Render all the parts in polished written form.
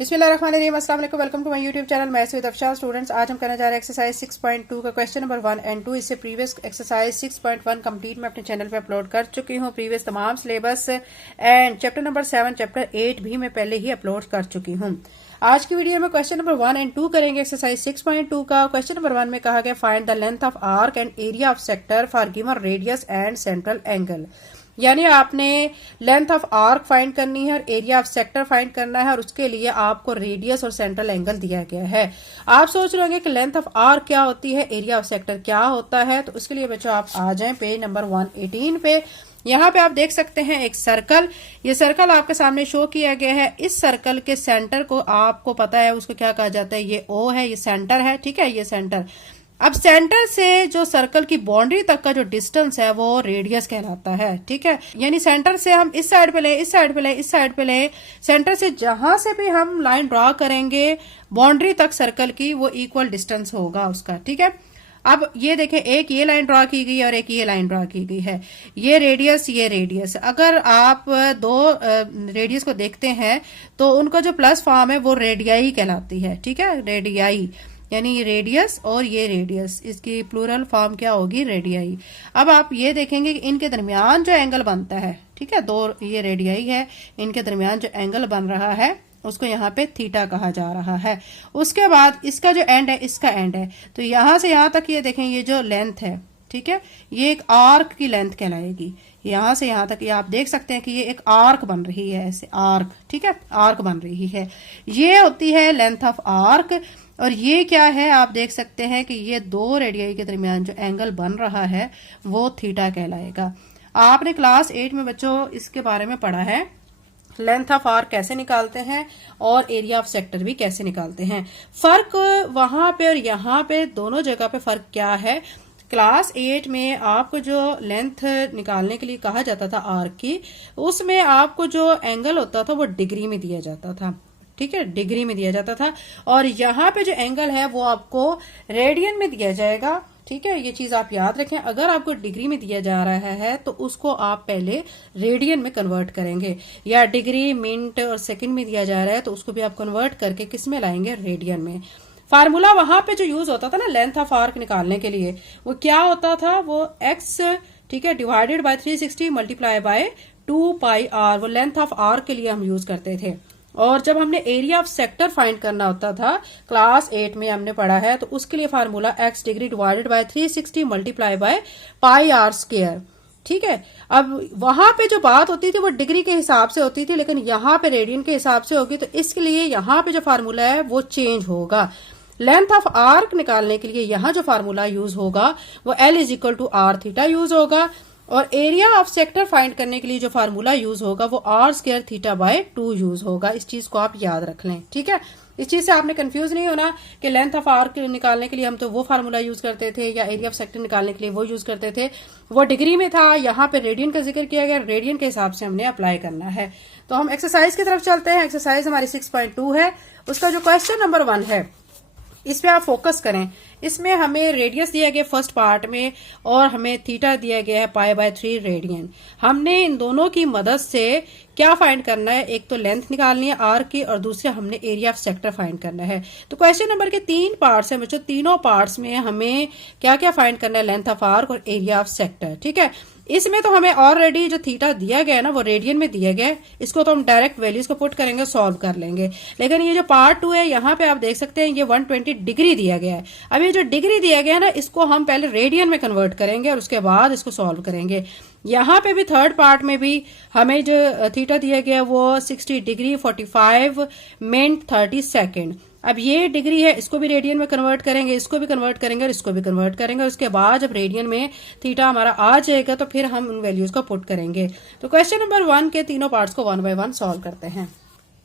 बिस्मिल्लाहिर्रहमानिर्रहीम, अस्सलाम वालेकुम, welcome to my YouTube channel maths with Afshan. Students, आज हम करने जा रहे हैं एक्सरसाइज 6.2 का क्वेश्चन नंबर 1 एंड 2। इससे प्रीवियस एक्सरसाइज 6.1 कंप्लीट मैं अपने चैनल पे अपलोड कर चुकी हूँ। प्रीवियस तमाम syllabus and chapter number 7, chapter 8 भी मैं पहले ही अपलोड कर चुकी हूँ। आज की वीडियो में क्वेश्चन नंबर 1 एंड 2 करेंगे एक्सरसाइज 6.2 का। क्वेश्चन नंबर 1 में कहा गया find the length of arc and area of sector for given radius and central angle. यानी आपने लेंथ ऑफ आर्क फाइंड करनी है और एरिया ऑफ सेक्टर फाइंड करना है और उसके लिए आपको रेडियस और सेंट्रल एंगल दिया गया है। आप सोच रहे होंगे कि लेंथ ऑफ आर्क क्या होती है, एरिया ऑफ सेक्टर क्या होता है, तो उसके लिए बच्चों आप आ जाएं पेज नंबर 118 पे। यहाँ पे आप देख सकते हैं एक सर्कल, ये सर्कल आपके सामने शो किया गया है। इस सर्कल के सेंटर को आपको पता है उसको क्या कहा जाता है, ये ओ है, ये सेंटर है, ठीक है, ये सेंटर। अब सेंटर से जो सर्कल की बाउंड्री तक का जो डिस्टेंस है वो रेडियस कहलाता है, ठीक है। यानी सेंटर से हम इस साइड पे ले, इस साइड पे ले, इस साइड पे ले, सेंटर से जहां से भी हम लाइन ड्रॉ करेंगे बाउंड्री तक सर्कल की, वो इक्वल डिस्टेंस होगा उसका, ठीक है। अब ये देखें, एक ये लाइन ड्रॉ की गई है और एक ये लाइन ड्रॉ की गई है, ये रेडियस ये रेडियस। अगर आप दो रेडियस को देखते हैं तो उनका जो प्लस फॉर्म है वो रेडियाई कहलाती है, ठीक है, रेडियाई। यानी ये रेडियस और ये रेडियस, इसकी प्लूरल फॉर्म क्या होगी, रेडियाई। अब आप ये देखेंगे कि इनके दरमियान जो एंगल बनता है, ठीक है, दो ये रेडियाई है, इनके दरमियान जो एंगल बन रहा है उसको यहाँ पे थीटा कहा जा रहा है। उसके बाद इसका जो एंड है, इसका एंड है, तो यहां से यहां तक ये देखें, ये जो लेंथ है, ठीक है, ये एक आर्क की लेंथ कहलाएगी। यहां से यहां तक ये आप देख सकते हैं कि ये एक आर्क बन रही है, ऐसे आर्क, ठीक है, आर्क बन रही है। ये होती है लेंथ ऑफ आर्क। और ये क्या है, आप देख सकते हैं कि ये दो रेडियाई के दरमियान जो एंगल बन रहा है वो थीटा कहलाएगा। आपने क्लास 8 में बच्चों इसके बारे में पढ़ा है, लेंथ ऑफ आर्क कैसे निकालते हैं और एरिया ऑफ सेक्टर भी कैसे निकालते हैं। फर्क वहां पे और यहाँ पे दोनों जगह पे फर्क क्या है। क्लास 8 में आपको जो लेंथ निकालने के लिए कहा जाता था आर्क की, उसमें आपको जो एंगल होता था वो डिग्री में दिया जाता था, ठीक है, डिग्री में दिया जाता था। और यहाँ पे जो एंगल है वो आपको रेडियन में दिया जाएगा, ठीक है, ये चीज आप याद रखें। अगर आपको डिग्री में दिया जा रहा है तो उसको आप पहले रेडियन में कन्वर्ट करेंगे, या डिग्री मिनट और सेकंड में दिया जा रहा है तो उसको भी आप कन्वर्ट करके किस में लाएंगे, रेडियन में। फार्मूला वहां पे जो यूज होता था ना लेंथ ऑफ आर्क निकालने के लिए, वो क्या होता था, वो एक्स, ठीक है, divided by 360 multiply by 2 pi r, वो लेंथ ऑफ आर्क के लिए हम यूज करते थे। और जब हमने एरिया ऑफ सेक्टर फाइंड करना होता था, क्लास 8 में हमने पढ़ा है, तो उसके लिए formula X degree divided by 360 multiply by pi R square, ठीक है। अब वहां पे जो बात होती थी वो डिग्री के हिसाब से होती थी, लेकिन यहाँ पे रेडियन के हिसाब से होगी, तो इसके लिए यहाँ पे जो फार्मूला है वो चेंज होगा। लेंथ ऑफ आर्क निकालने के लिए यहाँ जो फार्मूला यूज होगा वो L is equal to R theta use होगा, और एरिया ऑफ सेक्टर फाइंड करने के लिए जो फार्मूला यूज होगा वो R square theta by 2 use होगा। इस चीज को आप याद रख लें, ठीक है। इस चीज से आपने कंफ्यूज नहीं होना कि लेंथ ऑफ आर्क निकालने के लिए हम तो वो फार्मूला यूज करते थे या एरिया ऑफ सेक्टर निकालने के लिए वो यूज करते थे, वो डिग्री में था। यहाँ पे रेडियन का जिक्र किया गया, रेडियन के हिसाब से हमने अप्लाई करना है। तो हम एक्सरसाइज की तरफ चलते हैं। एक्सरसाइज हमारी 6.2 है, उसका जो क्वेश्चन नंबर 1 है इस पे आप फोकस करें। इसमें हमें रेडियस दिया गया फर्स्ट पार्ट में और हमें थीटा दिया गया है पाई बाय 3 रेडियन। हमने इन दोनों की मदद से क्या फाइंड करना है, एक तो लेंथ निकालनी है आर्क की और दूसरा हमने एरिया ऑफ सेक्टर फाइंड करना है। तो क्वेश्चन नंबर के 3 पार्ट्स हैं बच्चों, तीनों पार्ट्स में हमें क्या क्या फाइंड करना है, लेंथ ऑफ आर्क और एरिया ऑफ सेक्टर, ठीक है। इसमें तो हमें ऑलरेडी जो थीटा दिया गया है ना वो रेडियन में दिया गया है, इसको तो हम डायरेक्ट वैल्यूज को पुट करेंगे, सॉल्व कर लेंगे। लेकिन ये जो पार्ट 2 है यहाँ पे आप देख सकते हैं ये 120 डिग्री दिया गया है। अब ये जो डिग्री दिया गया है ना इसको हम पहले रेडियन में कन्वर्ट करेंगे और उसके बाद इसको सॉल्व करेंगे। यहाँ पे भी थर्ड पार्ट में भी हमें जो थीटा दिया गया है वो 60 डिग्री 45 मिनट 30 सेकेंड। अब ये डिग्री है, इसको भी रेडियन में कन्वर्ट करेंगे, इसको भी कन्वर्ट करेंगे और इसको भी कन्वर्ट करेंगे। उसके बाद जब रेडियन में थीटा हमारा आ जाएगा तो फिर हम उन वैल्यूज को पुट करेंगे। तो क्वेश्चन नंबर 1 के तीनों पार्ट्स को 1 बाय 1 सॉल्व करते हैं।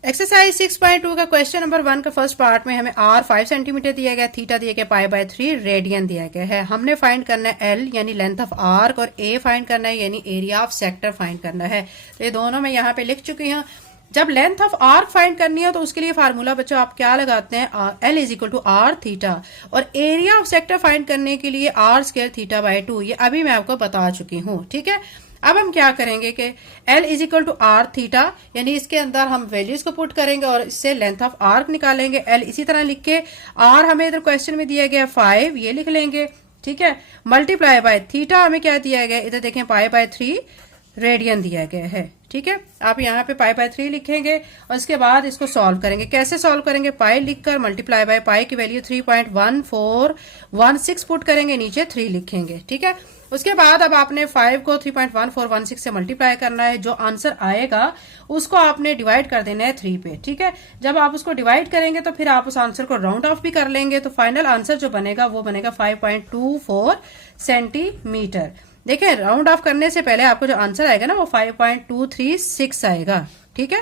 एक्सरसाइज 6.2 का क्वेश्चन नंबर 1 का फर्स्ट पार्ट में हमें आर 5 सेंटीमीटर दिया गया, थीटा दिया गया पाई बाय 3 रेडियन दिया गया है। हमने फाइंड करना है एल यानी लेंथ ऑफ आर्क और ए फाइंड करना है यानी एरिया ऑफ सेक्टर फाइंड करना है। तो ये दोनों मैं यहाँ पे लिख चुकी हूँ। जब लेंथ ऑफ आर्क फाइंड करनी हो तो उसके लिए फार्मूला बच्चों आप क्या लगाते हैं, L is equal to R theta, और एरिया ऑफ सेक्टर फाइंड करने के लिए आर स्क्वायर थीटा बाय 2, ये अभी मैं आपको बता चुकी हूँ, ठीक है। अब हम क्या करेंगे कि L is equal to R theta, यानी इसके अंदर हम वैल्यूज को पुट करेंगे और इससे लेंथ ऑफ आर्क निकालेंगे। L इसी तरह लिख के R हमें इधर क्वेश्चन में दिया गया 5, ये लिख लेंगे, ठीक है, मल्टीप्लाई बाय थीटा हमें क्या दिया गया, इधर देखें पाई बाय 3 रेडियन दिया गया है, ठीक है। आप यहाँ पे पाई बाय 3 लिखेंगे और इसके बाद इसको सॉल्व करेंगे। कैसे सॉल्व करेंगे, पाई लिखकर मल्टीप्लाई बाय पाई की वैल्यू 3.1416 पुट करेंगे, नीचे 3 लिखेंगे, ठीक है। उसके बाद अब आपने 5 को 3.1416 से मल्टीप्लाई करना है। जो आंसर आएगा उसको आपने डिवाइड कर देना है 3 पे, ठीक है। जब आप उसको डिवाइड करेंगे तो फिर आप उस आंसर को राउंड ऑफ भी कर लेंगे, तो फाइनल आंसर जो बनेगा वो बनेगा 5.24 सेंटीमीटर। देखिए, राउंड ऑफ करने से पहले आपको जो आंसर आएगा ना वो 5.236 आएगा, ठीक है,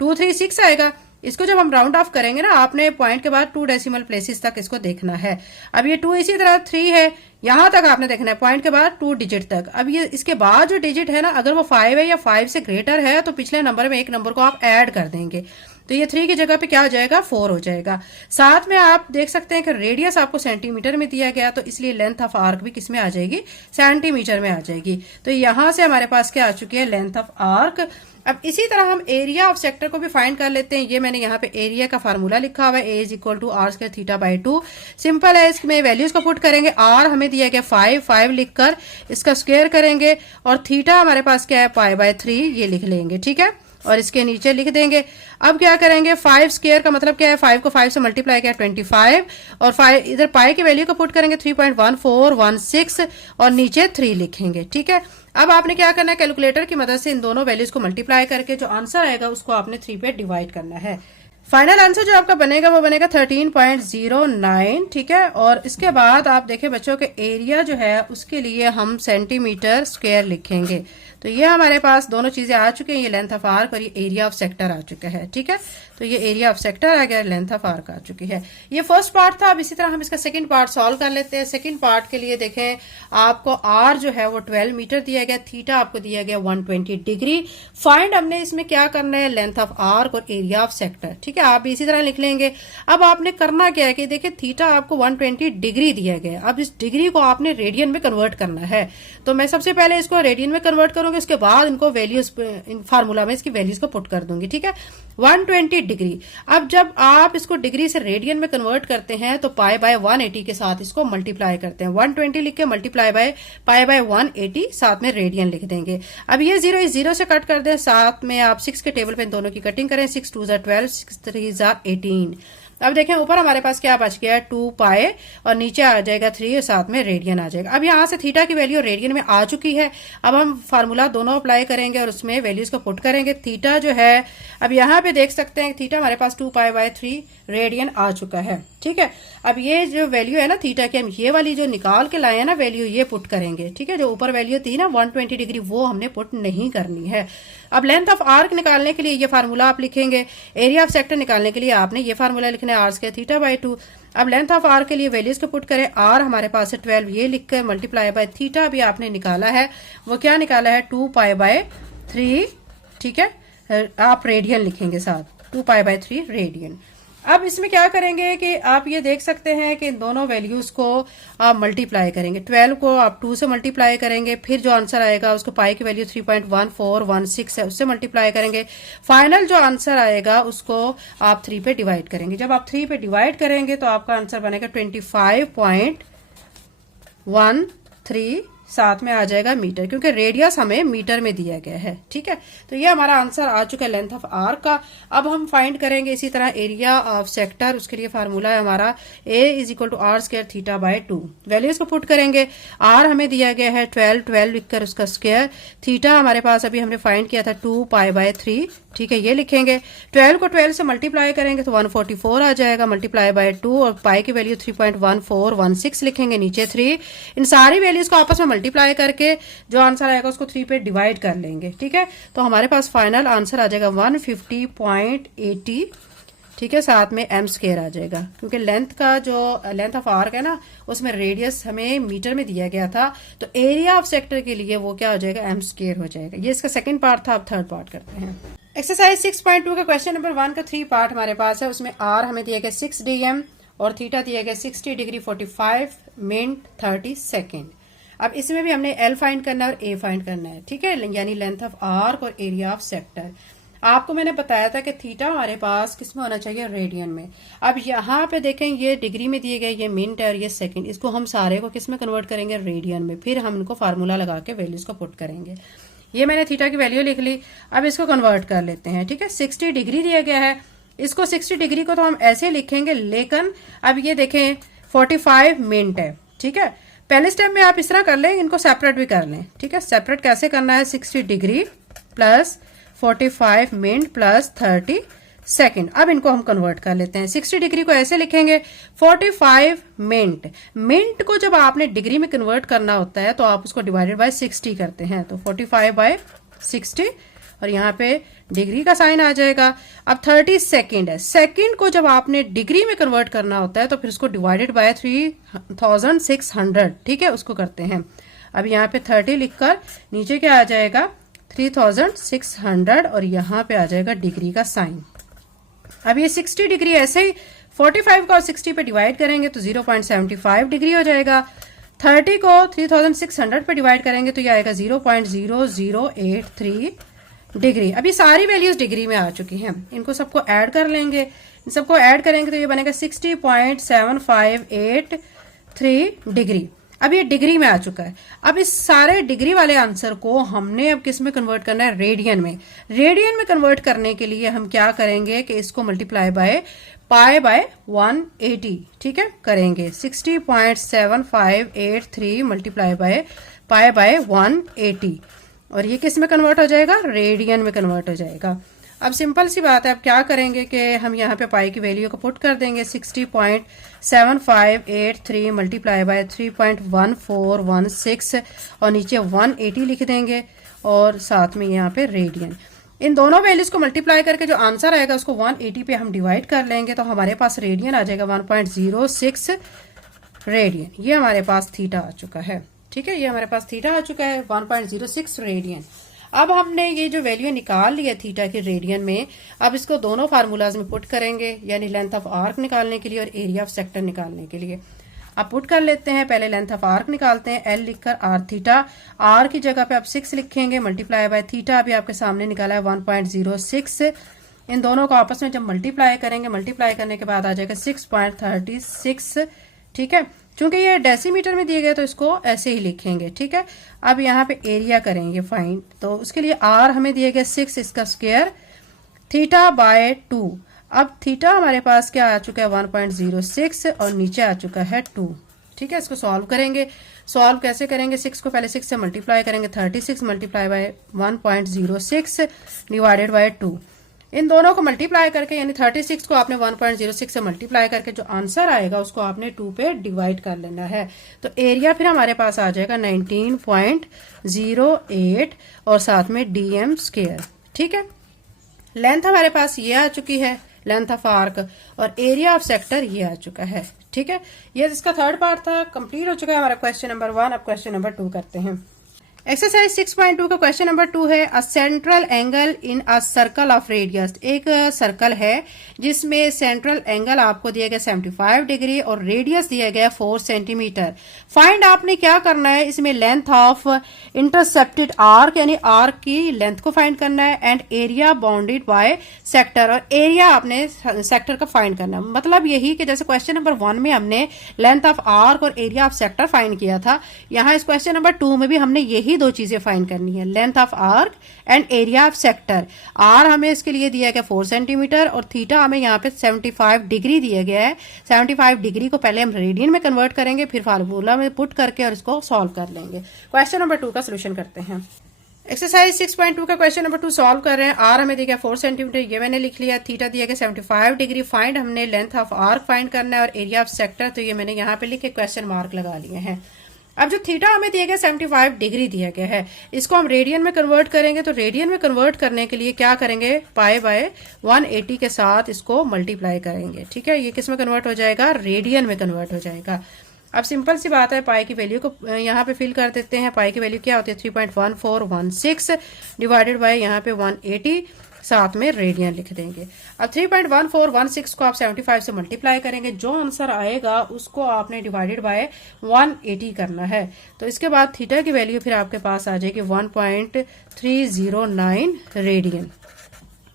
236 आएगा। इसको जब हम राउंड ऑफ करेंगे ना, आपने पॉइंट के बाद 2 डेसिमल प्लेसेस तक इसको देखना है। अब ये 2 इसी तरह 3 है, यहां तक आपने देखना है पॉइंट के बाद 2 डिजिट तक। अब ये इसके बाद जो डिजिट है ना, अगर वो 5 है या 5 से ग्रेटर है तो पिछले नंबर में एक नंबर को आप ऐड कर देंगे, तो ये 3 की जगह पे क्या हो जाएगा, 4 हो जाएगा। साथ में आप देख सकते हैं कि रेडियस आपको सेंटीमीटर में दिया गया, तो इसलिए लेंथ ऑफ आर्क भी किस में आ जाएगी, सेंटीमीटर में आ जाएगी। तो यहां से हमारे पास क्या आ चुकी है, लेंथ ऑफ आर्क। अब इसी तरह हम एरिया ऑफ सेक्टर को भी फाइंड कर लेते हैं। ये मैंने यहाँ पे एरिया का फार्मूला लिखा हुआ है, A is equal to r square theta by 2। Simple है, इसमें वैल्यूज को पुट करेंगे। आर हमें दिया गया 5 लिखकर इसका स्क्वायर करेंगे और थीटा हमारे पास क्या है, पाई बाय 3, ये लिख लेंगे, ठीक है, और इसके नीचे लिख देंगे। अब क्या करेंगे, 5 स्क्वायर का मतलब क्या है, 5 को 5 से मल्टीप्लाई किया 25 और 5 इधर पाई की वैल्यू को पुट करेंगे 3.1416 और नीचे 3 लिखेंगे, ठीक है। अब आपने क्या करना है, कैलकुलेटर की मदद से इन दोनों वैल्यूज को मल्टीप्लाई करके जो आंसर आएगा उसको आपने 3 पे डिवाइड करना है। फाइनल आंसर जो आपका बनेगा वो बनेगा 13.09, ठीक है। और इसके बाद आप देखें बच्चों के एरिया जो है उसके लिए हम सेंटीमीटर स्क्वायर लिखेंगे। तो ये हमारे पास दोनों चीजें आ चुकी हैं, ये लेंथ ऑफ आर्क और ये एरिया ऑफ सेक्टर आ चुका है, ठीक है। तो ये एरिया ऑफ सेक्टर आ गया, लेंथ ऑफ आर्क आ चुकी है। ये फर्स्ट पार्ट था। अब इसी तरह हम इसका सेकंड पार्ट सॉल्व कर लेते हैं। सेकंड पार्ट के लिए देखें, आपको आर जो है वो 12 मीटर दिया गया, थीटा आपको दिया गया 120 डिग्री। फाइंड हमने इसमें क्या करना है, लेंथ ऑफ आर्क और एरिया ऑफ सेक्टर, ठीक है। आप भी इसी तरह लिख लेंगे। अब आपने करना क्या है कि देखिए थीटा आपको 120 डिग्री दिया गया, अब इस डिग्री को आपने रेडियन में कन्वर्ट करना है। तो मैं सबसे पहले इसको रेडियन में कन्वर्ट करूंगी, उसके बाद इनको वैल्यूज फार्मूला में इसकी वैल्यूज को पुट कर दूंगी, ठीक है। 120 डिग्री। अब जब आप इसको डिग्री से रेडियन में कन्वर्ट करते हैं तो पाई बाय 180 के साथ इसको मल्टीप्लाई करते हैं। 120 लिख के मल्टीप्लाई बाय पाई बाय 180, साथ में रेडियन लिख देंगे। अब ये 0 इस 0 से कट कर दें, साथ में आप 6 के टेबल पे इन दोनों की कटिंग करें। 6 2 12, 6 3 18। अब देखें ऊपर हमारे पास क्या बच गया, 2 पाई और नीचे आ जाएगा 3 और साथ में रेडियन आ जाएगा। अब यहां से थीटा की वैल्यू रेडियन में आ चुकी है। अब हम फार्मूला दोनों अप्लाई करेंगे और उसमें वैल्यूज को पुट करेंगे। थीटा जो है, अब यहाँ पे देख सकते हैं थीटा हमारे पास 2 पाई बाय 3 रेडियन आ चुका है, ठीक है। अब ये जो वैल्यू है ना थीटा की, हम ये वाली जो निकाल के लाए हैं ना वैल्यू, ये पुट करेंगे, ठीक है। जो ऊपर वैल्यू थी ना 120 डिग्री, वो हमने पुट नहीं करनी है। अब लेंथ ऑफ आर्क निकालने के लिए ये फार्मूला आप लिखेंगे। एरिया ऑफ सेक्टर निकालने के लिए आपने ये फार्मूला लिखना है, आर स्क्वायर थीटा बाय 2। अब लेंथ ऑफ आर्क के लिए वैल्यूज को पुट करें। आर हमारे पास है 12, ये लिखकर मल्टीप्लाई बाय थीटा भी आपने निकाला है, वो क्या निकाला है, 2 पाई बाय 3, ठीक है। आप रेडियन लिखेंगे साथ, 2 पाई बाय 3 रेडियन। अब इसमें क्या करेंगे कि आप ये देख सकते हैं कि इन दोनों वैल्यूज को आप मल्टीप्लाई करेंगे। 12 को आप 2 से मल्टीप्लाई करेंगे, फिर जो आंसर आएगा उसको पाई की वैल्यू 3.1416 है उससे मल्टीप्लाई करेंगे। फाइनल जो आंसर आएगा उसको आप 3 पे डिवाइड करेंगे। जब आप 3 पे डिवाइड करेंगे तो आपका आंसर बनेगा 25.13, साथ में आ जाएगा मीटर, क्योंकि रेडियस हमें मीटर में दिया गया है, ठीक है। तो ये हमारा आंसर आ चुका है लेंथ ऑफ आर्क का। अब हम फाइंड करेंगे इसी तरह एरिया ऑफ सेक्टर। उसके लिए फार्मूला है हमारा A is equal to r square theta by 2। Values को पुट करेंगे। आर हमें दिया गया है 12 लिखकर उसका स्क्वायर। थीटा हमारे पास अभी हमने फाइंड किया था 2 पाई बाय 3, ठीक है, ये लिखेंगे। 12 को 12 से मल्टीप्लाई करेंगे तो 144 आ जाएगा, मल्टीप्लाई बाय 2 और पाई की वैल्यू 3.1416 लिखेंगे, नीचे 3। इन सारी वैल्यूज को आपस में मल्टीप्लाई करके जो आंसर आएगा उसको 3 पे डिवाइड कर लेंगे, ठीक है। तो हमारे पास फाइनल आंसर आ जाएगा 150.80, ठीक है, साथ में एम स्क्वायर आ जाएगा, क्योंकि लेंथ का जो लेंथ ऑफ आर्क है ना उसमें रेडियस हमें मीटर में दिया गया था, तो एरिया ऑफ सेक्टर के लिए वो क्या हो जाएगा, एम स्क्वायर हो जाएगा। ये इसका सेकंड पार्ट था। अब थर्ड पार्ट करते हैं। एक्सरसाइज 6.2 का क्वेश्चन नंबर 1 का 3 पार्ट हमारे पास है। उसमें आर हमें दिया गया 6 dm और थीटा दिया गया 60 डिग्री 45 मिनट 30 सेकेंड। अब इसमें भी हमने एल फाइंड करना है और ए फाइंड करना है, ठीक है, यानी लेंथ ऑफ आर्क और एरिया ऑफ सेक्टर। आपको मैंने बताया था कि थीटा हमारे पास किसमें होना चाहिए, रेडियन में। अब यहाँ पे देखें ये डिग्री में दिए गए, ये मिनट है और ये सेकंड, इसको हम सारे को किसमें कन्वर्ट करेंगे, रेडियन में। फिर हम इनको फार्मूला लगा के वैल्यूज को पुट करेंगे। ये मैंने थीटा की वैल्यू लिख ली, अब इसको कन्वर्ट कर लेते हैं, ठीक है। 60 डिग्री दिया गया है, इसको 60 डिग्री को तो हम ऐसे लिखेंगे, लेकिन अब ये देखें 45 मिनट है, ठीक है। पहले स्टेप में आप इस तरह कर लें, इनको सेपरेट भी कर लें, ठीक है। सेपरेट कैसे करना है, 60 degree plus 45 minute plus 30 second. अब इनको हम कन्वर्ट कर लेते हैं। 60 डिग्री को ऐसे लिखेंगे, 45 मिनट, मिनट को जब आपने डिग्री में कन्वर्ट करना होता है तो आप उसको डिवाइडेड बाय 60 करते हैं, तो 45 बाय 60 और यहाँ पे डिग्री का साइन आ जाएगा। अब 30 सेकेंड है, सेकेंड को जब आपने डिग्री में कन्वर्ट करना होता है तो फिर उसको डिवाइडेड बाय 3600, ठीक है, उसको करते हैं। अब यहाँ पे 30 लिखकर नीचे क्या आ जाएगा, 3600 और यहाँ पे आ जाएगा डिग्री का साइन। अब ये 60 डिग्री ऐसे ही 45 को 60 पे डिवाइड करेंगे तो 0.75 डिग्री हो जाएगा। 30 को 3600 पे डिवाइड करेंगे तो ये आएगा 0.0083 डिग्री। अभी सारी वैल्यूज डिग्री में आ चुकी हैं, इनको सबको ऐड कर लेंगे। इन सबको ऐड करेंगे तो ये बनेगा 60.7583 डिग्री। अब ये डिग्री में आ चुका है। अब इस सारे डिग्री वाले आंसर को हमने अब किस में कन्वर्ट करना है, रेडियन में। रेडियन में कन्वर्ट करने के लिए हम क्या करेंगे कि इसको मल्टीप्लाई बाय पाई बाय 180, ठीक है, करेंगे। 60.7583 मल्टीप्लाई बाय पाई बाय 180 और ये किस में कन्वर्ट हो जाएगा, रेडियन में कन्वर्ट हो जाएगा। अब सिंपल सी बात है, अब क्या करेंगे कि हम यहाँ पे पाई की वैल्यू को पुट कर देंगे। 60.7583 मल्टीप्लाई बाय 3.1416 और नीचे 180 लिख देंगे और साथ में यहाँ पे रेडियन। इन दोनों वैल्यूज को मल्टीप्लाई करके जो आंसर आएगा उसको 180 पे हम डिवाइड कर लेंगे तो हमारे पास रेडियन आ जाएगा 1.06 रेडियन। ये हमारे पास थीटा आ चुका है, ठीक है, ये हमारे पास थीटा आ चुका है 1.06 रेडियन। अब हमने ये जो वैल्यू निकाल लिया थीटा की रेडियन में, अब इसको दोनों फार्मूलाज में पुट करेंगे, यानी लेंथ ऑफ आर्क निकालने के लिए और एरिया ऑफ सेक्टर निकालने के लिए। अब पुट कर लेते हैं, पहले लेंथ ऑफ आर्क निकालते हैं, एल लिखकर आर थीटा, आर की जगह पे आप 6 लिखेंगे, मल्टीप्लाई बाय थीटा अभी आपके सामने निकाला है 1.06। इन दोनों को आपस में जब मल्टीप्लाई करेंगे, मल्टीप्लाई करने के बाद आ जाएगा 6.36, ठीक है। चूंकि ये डेसीमीटर में दिए गए तो इसको ऐसे ही लिखेंगे, ठीक है। अब यहाँ पे एरिया करेंगे फाइंड, तो उसके लिए आर हमें दिए गए 6, इसका स्क्वायर, थीटा बाय 2। अब थीटा हमारे पास क्या आ चुका है 1.06 और नीचे आ चुका है 2, ठीक है। इसको सॉल्व करेंगे, सॉल्व कैसे करेंगे, 6 को पहले 6 से मल्टीप्लाई करेंगे, 36 मल्टीप्लाई बाय 1.06 डिवाइडेड बाय 2। इन दोनों को मल्टीप्लाई करके, यानी 36 को आपने 1.06 से मल्टीप्लाई करके जो आंसर आएगा उसको आपने 2 पे डिवाइड कर लेना है। तो एरिया फिर हमारे पास आ जाएगा 19.08 और साथ में डीएम स्क्वायर, ठीक है। लेंथ हमारे पास ये आ चुकी है, लेंथ ऑफ आर्क, और एरिया ऑफ सेक्टर ये आ चुका है, ठीक है। ये इसका थर्ड पार्ट था, कंप्लीट हो चुका है हमारा क्वेश्चन नंबर 1। अब क्वेश्चन नंबर 2 करते हैं। एक्सरसाइज 6.2 का क्वेश्चन नंबर 2 है, a central angle in a circle of radius. एक सर्कल है जिसमें सेंट्रल एंगल आपको दिया गया 75 डिग्री और रेडियस दिया गया 4 सेंटीमीटर। फाइंड आपने क्या करना है, इसमें लेंथ ऑफ इंटरसेप्टेड आर्क यानी आर्क की लेंथ को फाइंड करना है, and area bounded by sector, और एरिया आपने सेक्टर का फाइंड करना है। मतलब यही कि जैसे क्वेश्चन नंबर 1 में हमने लेंथ ऑफ आर्क और एरिया ऑफ सेक्टर फाइंड किया था, यहाँ इस क्वेश्चन नंबर 2 में भी हमने यही दो चीजें फाइंड करनी है, length of arc and area of sector. आर हमें इसके लिए दिया गया 4 सेंटीमीटर और थीटा हमें यहाँ पे 75 डिग्री दिया गया है। 75 डिग्री को पहले हम रेडियन में कन्वर्ट करेंगे, फिर फार्मूला में पुट करके और इसको सॉल्व कर लेंगे। क्वेश्चन नंबर 2 का सोल्यूशन करते हैं। एक्सरसाइज 6.2 का क्वेश्चन नंबर 2 सॉल्व कर रहे हैं। आर हमें दिया गया 4 सेंटीमीटर, ये मैंने लिख लिया। थीटा दिया गया 75 डिग्री। फाइंड हमने लेंथ ऑफ आर्क फाइंड करना है और एरिया ऑफ सेक्टर, तो ये मैंने यहाँ पे लिखे क्वेश्चन मार्क लगा लिए हैं। अब जो थीटा हमें दिया गया 75 डिग्री दिया गया है, इसको हम रेडियन में कन्वर्ट करेंगे। तो रेडियन में कन्वर्ट करने के लिए क्या करेंगे, पाई बाय 180 के साथ इसको मल्टीप्लाई करेंगे, ठीक है। ये किस में कन्वर्ट हो जाएगा, रेडियन में कन्वर्ट हो जाएगा। अब सिंपल सी बात है, पाई की वैल्यू को यहाँ पे फिल कर देते हैं। पाई की वैल्यू क्या होती है 3.1416 डिवाइडेड बाय यहाँ पे 180। साथ में रेडियन लिख देंगे। अब 3.1416 को आप 75 से मल्टीप्लाई करेंगे, जो आंसर आएगा उसको आपने डिवाइडेड बाय 180 करना है। तो इसके बाद थीटा की वैल्यू फिर आपके पास आ जाएगी 1.309 रेडियन।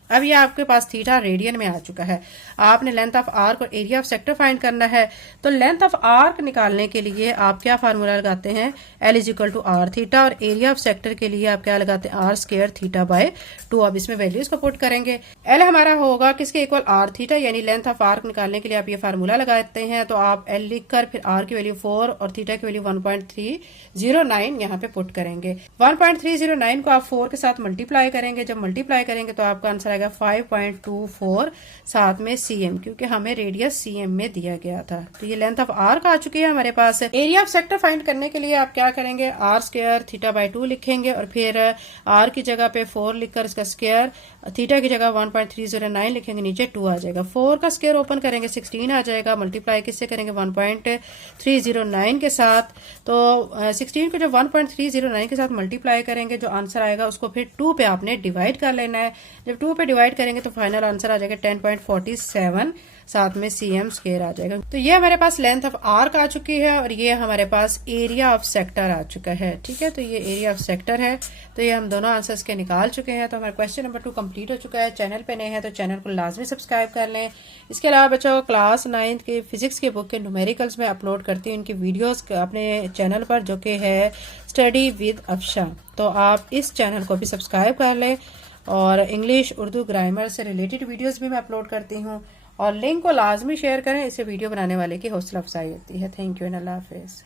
अब ये आपके पास थीटा रेडियन में आ चुका है। आपने लेंथ ऑफ आर्क और एरिया ऑफ सेक्टर फाइंड करना है। तो लेंथ ऑफ आर्क निकालने के लिए आप क्या फार्मूला लगाते हैं, L is equal to R theta, और एरिया ऑफ सेक्टर के लिए आप क्या लगाते हैं, आर स्क्वायर थीटा बाय 2। अब इसमें वैल्यूज को पुट करेंगे। L हमारा होगा किसके इक्वल, आर थीटा, यानी लेंथ ऑफ आर्क निकालने के लिए आप ये फार्मूला लगाते हैं। तो आप L लिखकर फिर आर की वैल्यू 4 और थीटा की वैल्यू 1.309 यहाँ पे पुट करेंगे। 1.309 को आप 4 के साथ मल्टीप्लाई करेंगे। जब मल्टीप्लाई करेंगे तो आपका आंसर 5.24 साथ में cm, क्योंकि हमें रेडियस cm में दिया गया था। तो ये लेंथ ऑफ आर्क आ चुकी है हमारे पास। एरिया ऑफ सेक्टर फाइंड करने के लिए आप क्या करेंगे, आर स्क्वायर थीटा बाय 2 लिखेंगे और फिर आर की जगह पे 4 लिखकर इसका स्क्वायर, थीटा की जगह 1.309 लिखेंगे, नीचे 2 आ जाएगा। 4 का स्क्वायर ओपन करेंगे 16 आ जाएगा, मल्टीप्लाई किससे करेंगे 1.309 के साथ। तो 16 को जब 1.309 के साथ मल्टीप्लाई करेंगे, जो आंसर आएगा उसको फिर 2 पे आपने डिवाइड कर लेना है। जब 2 पे डिवाइड करेंगे तो फाइनल आंसर आ जाएगा 10.47 साथ में cm स्क्वायर आ जाएगा। तो ये हमारे पास लेंथ ऑफ आर्क आ चुकी है और ये हमारे पास एरिया ऑफ सेक्टर आ चुका है। ठीक है, तो ये एरिया ऑफ सेक्टर है। तो ये हम दोनों आंसर्स के निकाल चुके हैं। तो हमारा क्वेश्चन नंबर 2 कंप्लीट हो चुका है। चैनल पे नए हैं तो चैनल को लाजमी सब्सक्राइब कर लें। इसके अलावा बच्चों, क्लास 9th के फिजिक्स के बुक के न्यूमेरिकल्स में अपलोड करती हूँ इनकी वीडियोस अपने चैनल पर, जो कि है स्टडी विद अफशा। तो आप इस चैनल को भी सब्सक्राइब कर लें। और इंग्लिश, उर्दू, ग्रामर से रिलेटेड वीडियोस भी मैं अपलोड करती हूँ। और लिंक को लाजमी शेयर करें, इससे वीडियो बनाने वाले की हौसला अफजाई होती है। Thank you and Allah Hafiz.